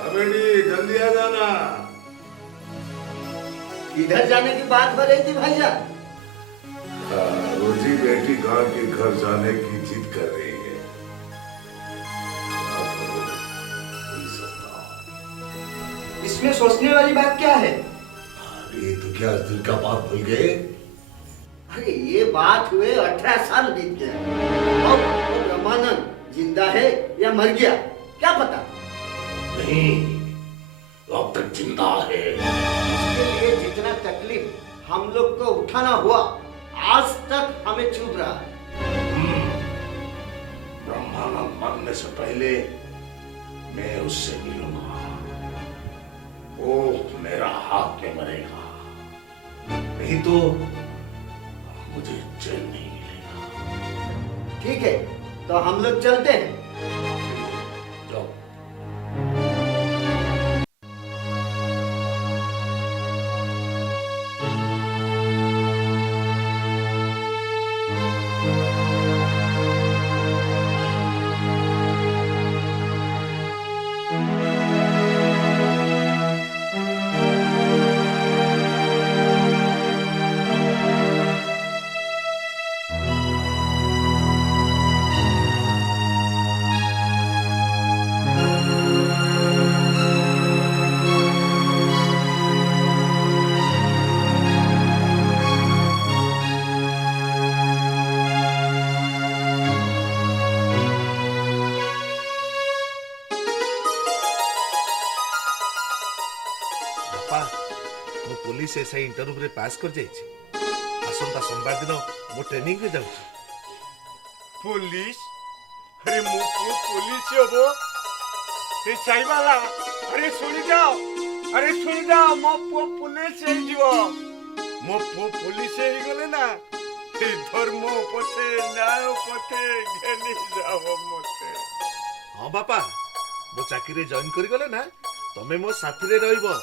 बेटी जल्दी आ जाना। इधर जाने की बात हो रही थी भाईजान। रोजी बेटी गांव के घर जाने की जिद कर रही है। इसमें सोचने वाली बात क्या है? अरे तो क्या दिल का बात भूल गए? अरे ये बात हुए 18 साल बीत गया। अब ब्रह्मानंद जिंदा है या मर गया क्या पता? नहीं, अब तक जिंदा है। इसके लिए जितना तकलीफ हम लोग को उठाना हुआ, आज तक हमें चुभ रहा है। ब्रह्मानंद मरने से पहले मैं उससे मिलूंगा। वो मेरा हाथ में मरेगा, नहीं तो मुझे चैन नहीं मिलेगा। ठीक है, तो हम लोग चलते हैं। जाओ। पुलिस एसआई इंटरव्यू रे पास कर जाइछि। आसंता सोमवार दिन मो ट्रेनिंग रे जाउछि। पुलिस? अरे मो पुलिस होबो? ए चाइवाला, अरे सुन जाओ, मो पुलिस हे जीवो। मो पुलिस हे गले ना, ए धर्म पथे न्याय पथे घेनी जाओ मते। हां बापा, मो चाकरी जॉइन करि गले ना, तमे मो साथी रे रहइबो,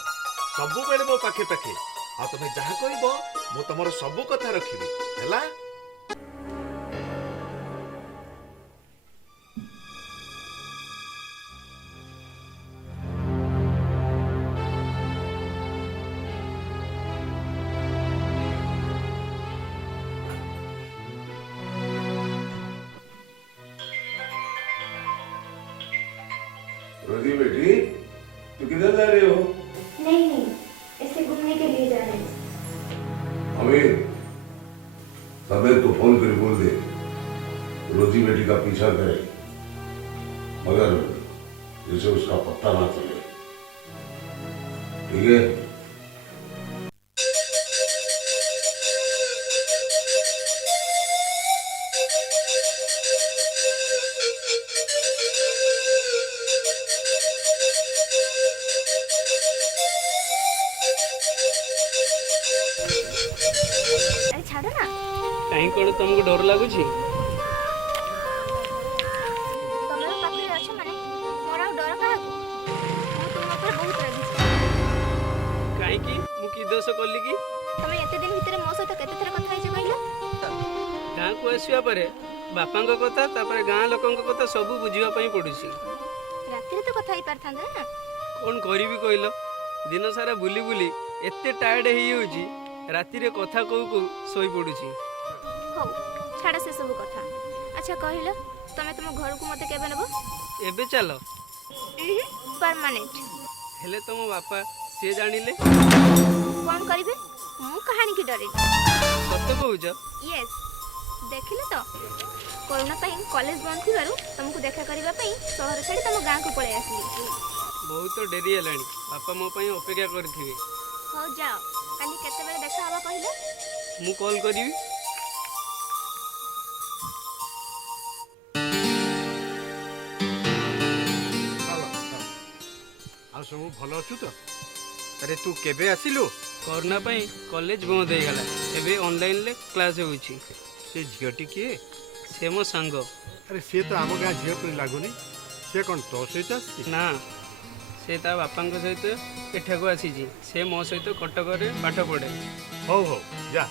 सबु बेले मो पाखे पाखे। आ तमे जहा कहइबो मो तमरो सबु कथा रखिबी, हैला? रोजी बेटी, तू किधर जा रही हो? नहीं, ऐसे घूमने के लिए जा रहे हैं। अमीर, सबेर को फोन कर बोल दे रोजी बेटी का पीछा करे, मगर जिसे उसका पत्ता ना चले, ठीक है? कहीं कौन तुमको डर लगुच? कहीं की दोष कली कि तमे एते दिन भितर मो सहित केते थरा कथा हिज कहलो? गाँ को आसिया परे बापांक कथा तापर गाँ लोकंक कथा सब बुझिबा पई पडुसी। राती रे तो कथा ही परथांदा ना। कौन करिबी कहलो, दिन सारा बुली बुली एते टायर्ड हेई होजी, राती रे कथा कहू कहू सोई पडुची। हो छाड़ से सब कथा। अच्छा कहलो, तमे तुम घर को मते केबे नबो? एबे चलो परमानेंट। हेले तुम बापा से जानिले कौन करिवे? मु कहानी की डरे। सत्य कहूछ? यस, देखिले तो कोरोना पई कॉलेज बंद थिबारु तुमको देखा करबा पई शहर छाडी तुम गां को पळे आसली। बहुत डेरी हेलानी, बापा मो पई अपेक्षा करथिबे। हो जाओ, काली केते बेले देखा हवा कहलो? मु कॉल करिवी। ଆଉ ସବୁ ଭଲ ଅଛୁ ତ? ଆରେ ତୁ କେବେ ଆସିଲୁ? କରୋନା ପାଇଁ କଲେଜ ବନ୍ଦ ହେଇଗଲା, ଏବେ ଅନଲାଇନରେ କ୍ଲାସ୍ ହେଉଛି। ସେ ଝିଅଟି କିଏ? ସେ ମୋ ସାଙ୍ଗ। ଆରେ ସିଏ ତ ଆମ ଗାଁ ଝିଅ ପରି ଲାଗୁନି। ସିଏ କ'ଣ ତୋ ସହିତ ଆସିଛି? ନା, ସେ ତା ବାପାଙ୍କ ସହିତ ଏଠାକୁ ଆସିଛି। ସେ ମୋ ସହିତ କଟକରେ ପାଠ ପଢ଼େ। ହଉ ହଉ ଯା,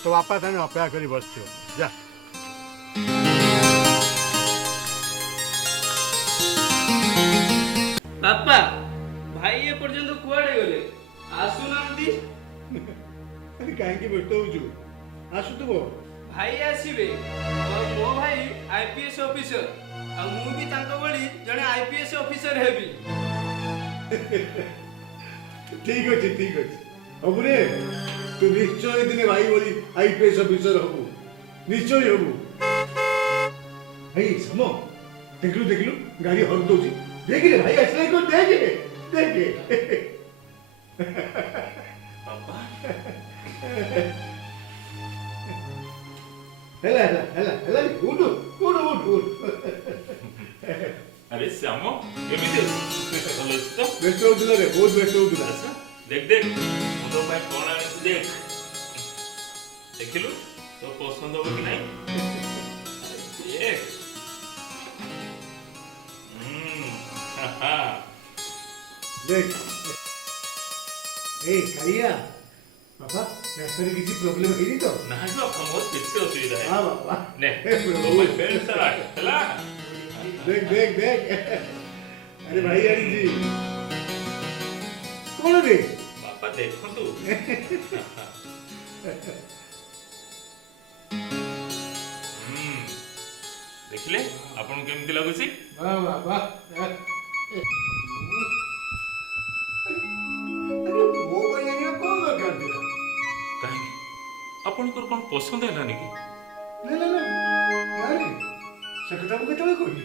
ତୋ ବାପା ତାହେଲେ ଅପେକ୍ଷା କରି ବସିଥିବ, ଯା। ବାପା, ଭାଇ ଏପର୍ଯ୍ୟନ୍ତ କୁଆଡ଼େ ଗଲେ? ଆସୁନାହାନ୍ତି। ଆରେ କାହିଁକି ବ୍ୟସ୍ତ ହଉଛୁ? ଆସୁଥିବ। ଭାଇ ଆସିବେ। ଆଉ ମୋ ଭାଇ IPS ଅଫିସର, ଆଉ ମୁଁ ବି ତାଙ୍କ ଭଳି ଜଣେ IPS ଅଫିସର ହେବି। ଠିକ ଅଛି ଠିକ ଅଛି, ହବୁରେ। ତୁ ନିଶ୍ଚୟ ଦିନେ ଭାଇ ଭଳି IPS ଅଫିସର ହବୁ, ନିଶ୍ଚୟ ହବୁ। ଭାଇ ସମ, ଦେଖିଲୁ ଦେଖିଲୁ ଗାଡି ହର୍ନ ଦଉଛି। देखिए भाई असली को देखिए देखिए हेला हेला हेला हेला उठ उठ उठ उठ अरे श्याम केमिति ଭଲ ଅଛି ତ? ବ୍ୟସ୍ତ ହଉଥିଲା ରେ, ବହୁତ ବ୍ୟସ୍ତ ହଉଥିଲା। देख देख ମୁଁ ତ ପାଇଁ କଣ ଆଣିଛି देख ଦେଖିଲୁ ତ ପସନ୍ଦ ହବ କି ନାହିଁ? देख देख ए कालिया बाबा रास्ताରେ କିଛି ପ୍ରୋବ୍ଲେମ ହେଇନି ତ? ନାହିଁ ବାପା ମୋର କିଛି ଅସୁବିଧା ନାହିଁ। हां बाबा ନେ ତୋ ପାଇଁ ବେଲ୍ଟ ସାର୍ଟ ହେଲା। देख देख देख अरे भाई यार जी कौन रे? ବାପା ଦେଖନ୍ତୁ ଦେଖିଲେ ଆପଣଙ୍କୁ କେମିତି ଲାଗୁଛି? वाह वाह वाह अरे वो भाई ये कौन दरकार दिया? କାହିଁକି ଆପଣଙ୍କର କ'ଣ ପସନ୍ଦ ହେଲାନି କି? ନା ନା ନା यार ସେ କଥା ମୁଁ କେତେବେଳେ କହିଲି?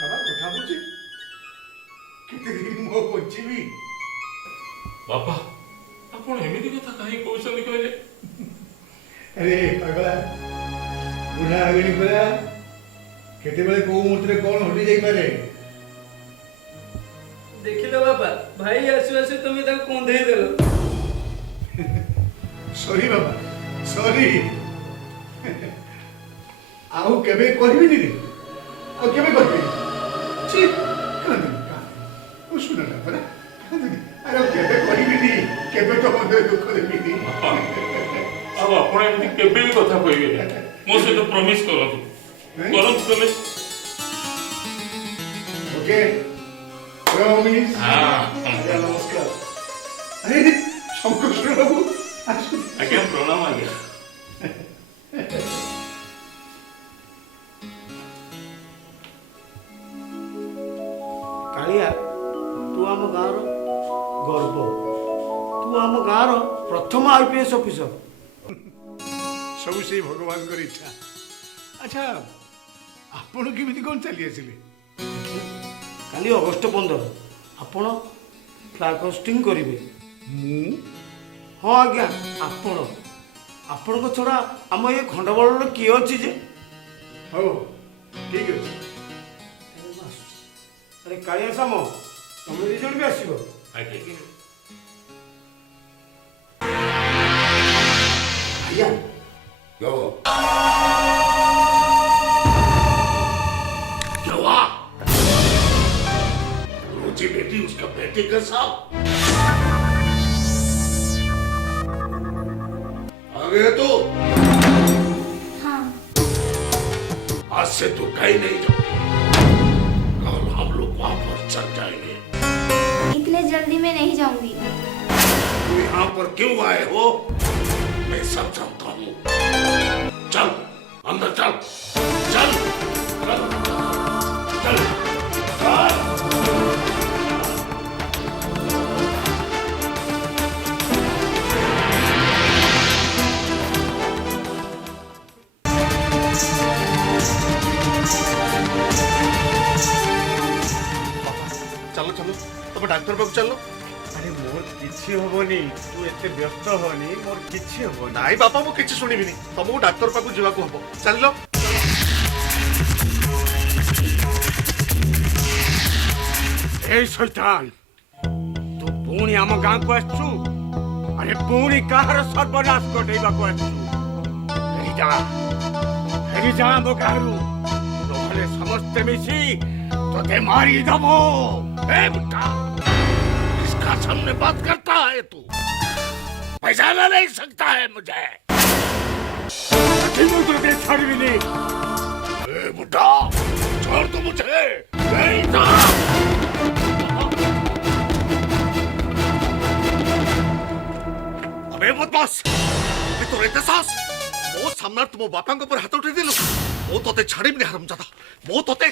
ବାବା କଥା ବୁଝି କେତେ ଦିନ ମୁଁ ବଞ୍ଚିବି? ବାପା ଆପଣ ଏମିତି କଥା କାହିଁକି କହୁଛନ୍ତି କହିଲେ? ଆରେ ପାଗଳା ବୁଢା ଆଗଣି ପରା, କେତେବେଳେ କୋଉ ମୁହୂର୍ତ୍ତରେ କଣ ଘଟି ଯାଇପାରେ। ଦେଖିଲ ବାପା, ଭାଇ ଆସୁ ଆସୁ ତମେ ତାକୁ କନ୍ଦେଇ ଦେଲ। ସରି ବାବା ସରି, ଆଉ କେବେ କହିବିନି ରେ, ଆଉ କେବେ କହିବିନି। ଛି କାନ୍ଦୁନି ଶୁଣ ନା ପରା, ଆରେ ଆଉ କେବେ କହିବିନି, କେବେ ତ ମନରେ ଦୁଃଖ ଦେବିନି। ଆଉ ଆପଣ ଏମିତି କେବେ ବି କଥା କହିବେନି, ମୋ ସହିତ ପ୍ରମିସ୍ କରନ୍ତୁ, କରନ୍ତୁ ପ୍ରମିସ୍। Okay promise. हाँ आज्ञा नमस्कार। अरे शंकर बाबू आज्ञा प्रणाम आज्ञा। କାଳିଆ, ତୁ ଆମ ଗାଁର ଗର୍ବ, ତୁ ଆମ ଗାଁର ପ୍ରଥମ IPS ଅଫିସର। सब से भगवान कर इच्छा। अच्छा आपण केमिति कोन चली आसिले? କାଲି ଅଗଷ୍ଟ 15 ଆପଣ ଫ୍ଲାଗ ହୋଷ୍ଟିଂ କରିବେ। ମୁଁ? ହଁ ଆଜ୍ଞା, ଆପଣଙ୍କ ଛଡ଼ା ଆମ ଏ ଖଣ୍ଡବଳରେ କିଏ ଅଛି ଯେ? हो ठीक ଅଛି। ଆରେ କାଳିଆ ସାମ, ତମେ ଦି ଜଣ ବି ଆସିବ। ଆଜ୍ଞା भैया क्या हुआ? क्या हुआ? रोजी बेटी उसका बेटे का साथ आ गए तो हाँ आज से तू कहीं नहीं जाओ, कल हम लोग वहां पर चल जाएंगे। इतने जल्दी मैं नहीं जाऊंगी। तू यहाँ पर क्यों आए हो मैं सब जानता हूँ। चल अंदर चल चल चल चल, चल। ଚାଲ ଚାଲ ତମେ ଡାକ୍ତର ପାଖକୁ ଚାଲ। अरे मोर किछि होबनी, तू एते व्यस्त होनी, मोर किछि होबनी। ନାଇଁ ବାପା ମୁଁ କିଛି ଶୁଣିବିନି, ତମକୁ ଡାକ୍ତର ପାଖକୁ ଯିବାକୁ ହବ। ଚାଲିଲ। ए शैतान पुणी आम गाँ को आसु अरे पुणी कहार सर्वनाश घटेगा को आसु फेरी जा मो गाँरु नहले समस्ते मिसी तोते मारी दबो। ए बुड्ढा, इसका सामने बात करता है तू? पहचाना नहीं सकता है मुझे? तुझे छोड़ भी नहीं। ए बुड्ढा, छोड़ दो मुझे। नहीं तो अबे बदमाश, ये तो रहते सास मो सामना तुम बापा को ऊपर हाथ उठे दिलु मो तोते छाड़ी भी हरामजादा मो तोते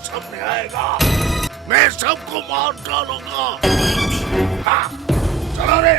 सामने आएगा मैं सबको मार डालूंगा। हाँ, चलो रे।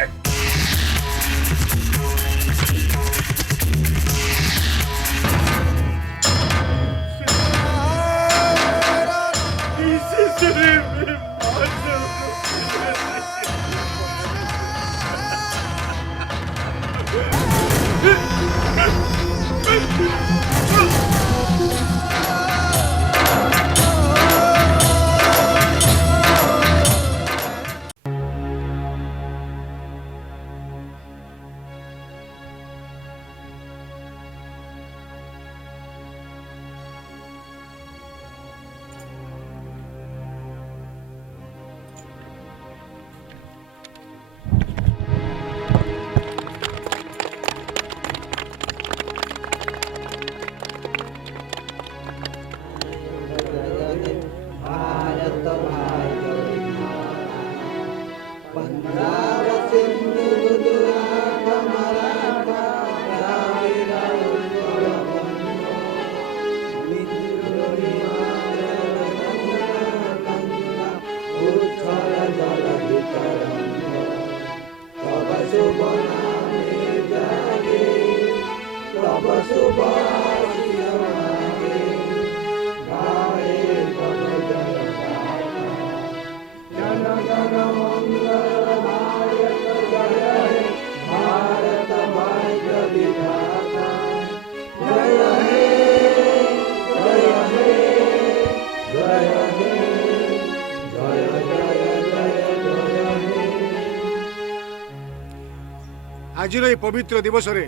आज पवित्र दिवस रे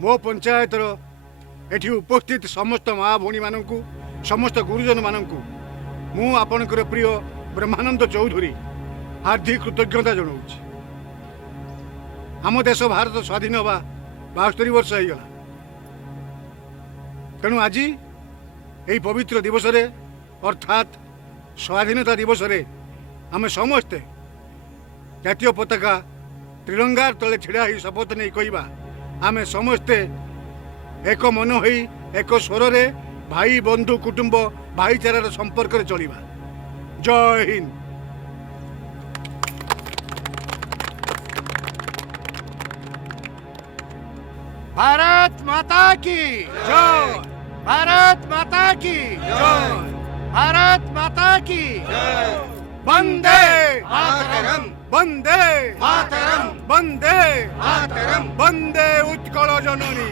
मो पंचायतर एठी उपस्थित समस्त माँ भौणी मानू समस्त गुरुजन मानू मु आपणकर प्रिय ब्रह्मानंद चौधरी हार्दिक कृतज्ञता जनाऊँ। आम देश भारत स्वाधीन हवा 72 वर्ष हो गला। तेणु आज यही पवित्र दिवस रे अर्थात स्वाधीनता दिवस रे आम समस्ते जातीय पताका त्रिरंगार तले छिड़ा ही शपथ नहीं कहवा आमे समस्ते एक मन हो एक स्वर रे भाई बंधु कुटुंब भाईचारार संपर्क रे चलिबा। जय हिंद। भारत माता की जय। भारत माता की जय। भारत माता की जय। वंदे मातरम। वंदे मातरम। वंदे मातरम। वंदे उत्कल जननी।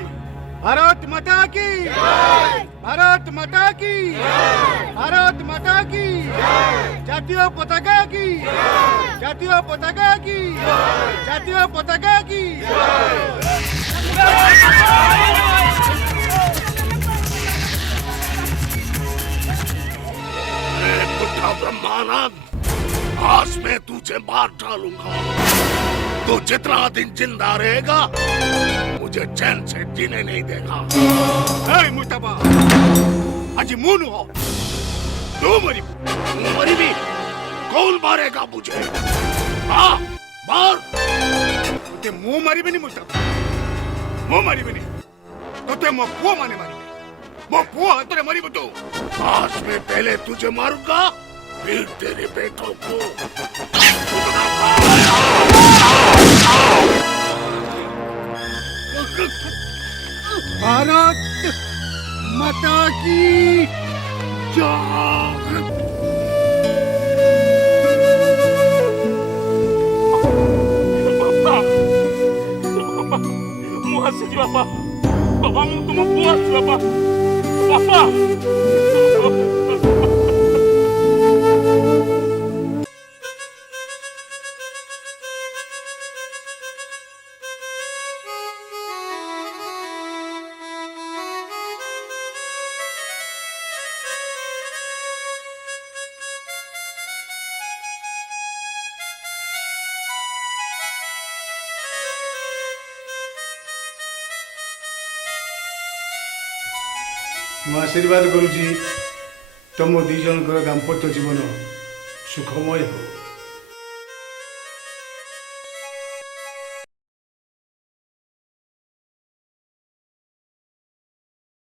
भारत माता की जय। भारत माता की जय। भारत माता की जय। जातीय पताका की जय। जातीय पताका की जय। जातीय पताका की बुड्ढा ब्रह्मानंद, आज मैं तुझे मार डालूंगा। तू जितना दिन जिंदा रहेगा मुझे चैन से जीने नहीं देगा। ए मुस्तफा, आज मुन हो तू मरी भी कौन मारेगा मुझे? हाँ मार। ते मुंह मारी भी नहीं मुस्तफा। ମୁଁ ମାରିବିନି ତତେ ମୋ ପୁଅ ମାନେ ମାରିବେ ମୋ ପୁଅ ହାତରେ ମରିବୁ ତୁ आज में पहले तुझे मारूंगा फिर तेरे बेटों को भारत माता की जय। ମୁଁ ଆସିଛି ବାପା ବାପା ମୁଁ ତୁମ ପୁଅ ଆସିଛି ବାପା ମୁଁ ଆଶୀର୍ବାଦ କରୁଛି ତମ ଦି ଜଣଙ୍କର ଦାମ୍ପତ୍ୟ ଜୀବନ ସୁଖମୟ ହେଉ।